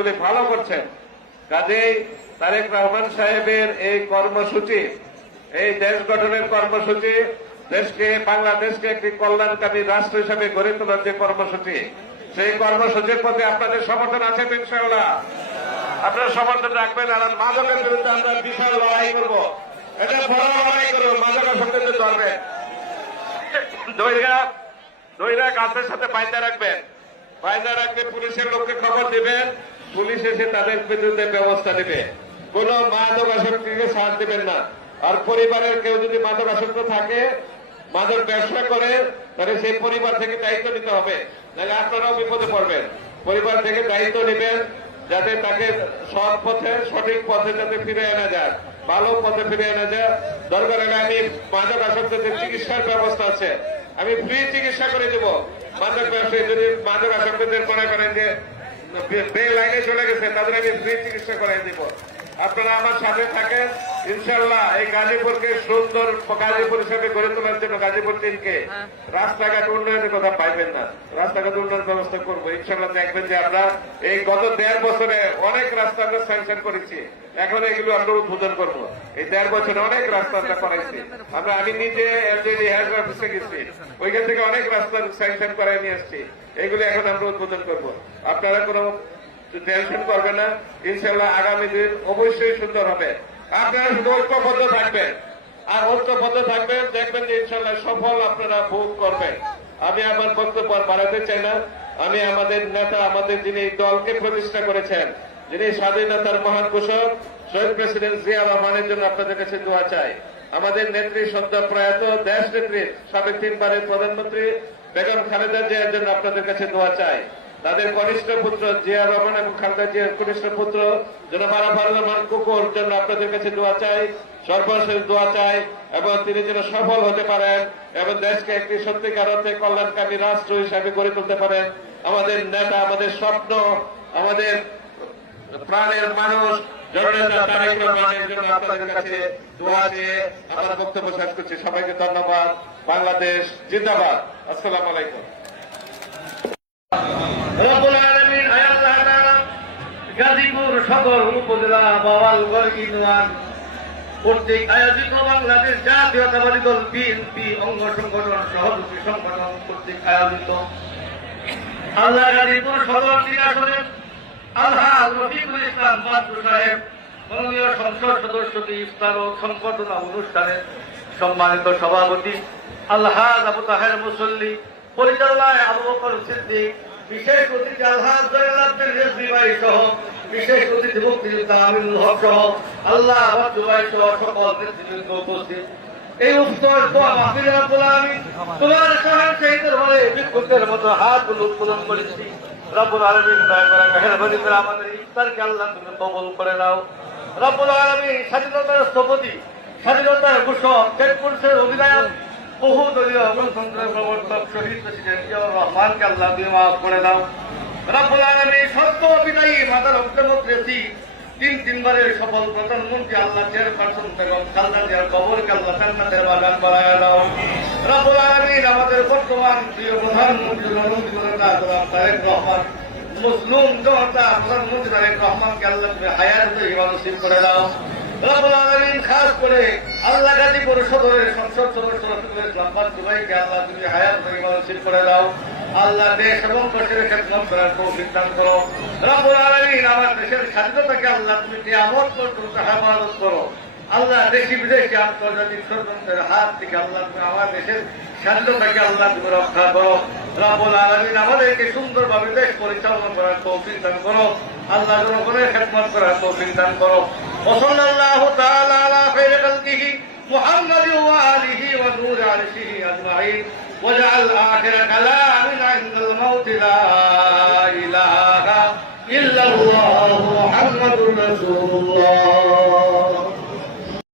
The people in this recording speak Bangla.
কাজগুলি ভালো করছেন। কাজেই তারেক রহমান সাহেবের এই কর্মসূচি, এই দেশ গঠনের কর্মসূচি, দেশকে বাংলাদেশকে একটি কল্যাণকামী রাষ্ট্র হিসেবে গড়ে তোলার যে কর্মসূচি, সেই কর্মসূচির প্রতি আপনাদের সমর্থন আছে ইনশাআল্লাহ? আপনারা সমর্থন রাখবেন। আর মাদকের বিরুদ্ধে আমরা বিশাল লড়াই করব, এটা বড় লড়াই করবো। মাদকাসক্তদের ধরবেন, দইরা গাছের সাথে বাইন্দা রাখবেন, বাইন্দা রাখবে, পুলিশের লোককে খবর দিবেন, পুলিশ এসে তাদের বিরুদ্ধে ব্যবস্থা নেবে। কোন মাদকাসক্তিকে ছাড় দেবেন না। আর পরিবারের কেউ যদি মাদকাসক্ত থাকে, মাদক ব্যবসা করে, তাহলে সেই পরিবার থেকে দায়িত্ব নিতে হবে, নাহলে আপনারাও বিপদে পড়বেন। পরিবার থেকে দায়িত্ব নেবেন যাতে তাকে সৎ পথে, সঠিক পথে যাতে ফিরে আনা যায়, ভালো পথে ফিরে আনা যায়। দরকার হলে আমি মাদকাসক্তদের চিকিৎসার ব্যবস্থা আছে, আমি ফ্রি চিকিৎসা করে দেব। মাদক ব্যবসায়ী যদি মাদক আসক্তদের মনে করেন যে লাইনে চলে গেছে, তাদের আমি ফ্রি চিকিৎসা করে দিব। আপনারা আমার সাথে থাকেন ইনশাল্লাহ। এই গাজীপুরকে সুন্দর গাজীপুর হিসেবে গড়ে তোলার জন্য গাজীপুর টিমকে রাস্তাঘাট উন্নয়নের কথা পাইবেন না, রাস্তাঘাট উন্নয়ন ব্যবস্থা করবো ইনশাল্লাহ। দেখবেন যে আমরা এই গত 1.5 বছরে অনেক রাস্তা আমরা স্যাংশন করেছি, এখন এগুলো আমরা উদ্বোধন করবো। এই 1.5 বছরে অনেক রাস্তা আমরা করাইছি। আমি নিজে এলজেডি হেড অফিসে গেছি, ওইখান থেকে অনেক রাস্তা স্যাংশন করাই নিয়ে আসছি, এইগুলো এখন আমরা উদ্বোধন করবো। আপনারা কোনো টেনশন করবেন না, ইনশাল্লাহ আগামী দিন অবশ্যই সুন্দর হবে। আপনারা শুধু ঐক্যবদ্ধ থাকবেন, আর ঐক্যবদ্ধ থাকবেন, দেখবেন যে ইনশাল্লাহ সফল আপনারা ভোগ করবেন। আমি আমার বক্তব্য বাড়াতে চাই না। আমি আমাদের নেতা, আমাদের যিনি দলকে প্রতিষ্ঠা করেছেন, যিনি স্বাধীনতার মহান ঘোষক শহীদ প্রেসিডেন্ট জিয়া রহমানের জন্য আপনাদের কাছে দোয়া চাই। আমাদের নেত্রী সদ্য প্রয়াত দেশ নেত্রী, সাবেক 3 বারের প্রধানমন্ত্রী বেগম খালেদা জিয়ার জন্য আপনাদের কাছে দোয়া চাই। তাদের কনিষ্ঠ পুত্র জিয়া রহমান এবং খালেদা জিয়ার কনিষ্ঠ পুত্র জনাব আরাফাত রহমান কুকুর জন্য আপনাদের কাছে দোয়া চাই, সর্বশেষ দোয়া চাই, এবং তিনি যেন সফল হতে পারেন এবং দেশকে একটি সত্যিকার অর্থে কল্যাণকামী রাষ্ট্র হিসাবে গড়ে তুলতে পারেন। আমাদের নেতা, আমাদের স্বপ্ন, আমাদের প্রাণের মানুষ জননেতা তারেক রহমানের জন্য আপনাদের কাছে দোয়া চেয়ে আমার বক্তব্য শেষ করছি। সবাইকে ধন্যবাদ। বাংলাদেশ জিন্দাবাদ। আসসালামু আলাইকুম। গাজীপুর সদর উপজেলা বাওয়ালগড় ইউনিয়ন কর্তৃক আয়োজিত বাংলাদেশ জাতীয়তাবাদী দল বিএনপি অঙ্গ সংগঠন সহযোগী সংগঠন কর্তৃক আয়োজিত আল্লাহ গাজীপুর সদর আসনের আলহাজ রফিকুল ইসলাম বাদু সাহেব মাননীয় সংসদ সদস্যকে ইফতার ও সংবর্ধনা অনুষ্ঠানে সম্মানিত সভাপতি আলহাজ আবু তাহের মুসল্লি, পরিচালনায় আবু বকর সিদ্দিক, বিশেষ অতিথি আলহাজ জয়নাল আব্দুল রেজভী ভাই সহ বিশেষ অতিথি মুক্তিযোদ্ধা আমিনুল হক সহ আল্লাহ ভাই সহ সকল নেতৃবৃন্দ উপস্থিত। এই উত্তর দোয়া মাহফিলে রব্বুল আলামিন তোমার সহায় শহীদের বলে বিক্ষুব্ধের মতো হাতগুলো উত্তোলন করেছি। রব্বুল আলামিন দয়া করে মেহেরবানি করে আমাদের ইফতারকে আল্লাহ তুমি কবুল করে নাও। রব্বুল আলামিন স্বাধীনতার স্থপতি, স্বাধীনতার ঘোষক, শেরপুরের অধিনায়ক, বহুদলীয় গণতন্ত্রের প্রবর্তক শহীদ প্রেসিডেন্ট জিয়াউর রহমানকে আল্লাহ তুমি মাফ করে দাও। রব্বুল আলামিন সত্য বিদায়ী মাদার অফ ডেমোক্রেসি 3 বারের সফল প্রধানমন্ত্রী আল্লাহ চেয়ারপারসন বেগম খালেদা জিয়ার কবরকে আল্লাহ জান্নাতের বাগান বানায় দাও। রব্বুল আলামিন আমাদের বর্তমান প্রিয় প্রধানমন্ত্রী তারেক রহমান, মুসলিম জনতা প্রধানমন্ত্রী তারেক রহমানকে আল্লাহ তুমি হায়াত নসিব করে দাও। রব্বুল আলামিন খাস করে আল্লাহ গাজীপুর সদরের সংসদ সদস্য রফিকুল ইসলাম বাদু ভাইকে আল্লাহ তুমি হায়াত নসিব করে দাও। আল্লাহ দেশ এবং দেশের খেদমত করার তৌফিক দান করো। রব্বুল আলামিন আমার দেশের স্বাধীনতাকে আল্লাহ তুমি কিয়ামত পর্যন্ত হেফাজত করো। আল্লাহ দেশি বিদেশি আন্তর্জাতিক ষড়যন্ত্রের হাত থেকে আল্লাহ তুমি আমার দেশের স্বাধীনতাকে আল্লাহ তুমি রক্ষা করো। রব্বুল আলামিন আমাদেরকে সুন্দরভাবে দেশ পরিচালনা করার তৌফিক দান করো। আল্লাহ জনগণের খেদমত করার তৌফিক দান করো। ওয়াসাল্লাল্লাহু তাআলা আলা খায়রি খালকিহি মুহাম্মাদিন ওয়া আলিহি ওয়া নূরি আরশিহি আজমাইন ওয়াজআল আখিরা কালামিনা ইনদাল মাউত লা ইলাহা ইল্লাল্লাহু মুহাম্মাদুর রাসূলুল্লাহ।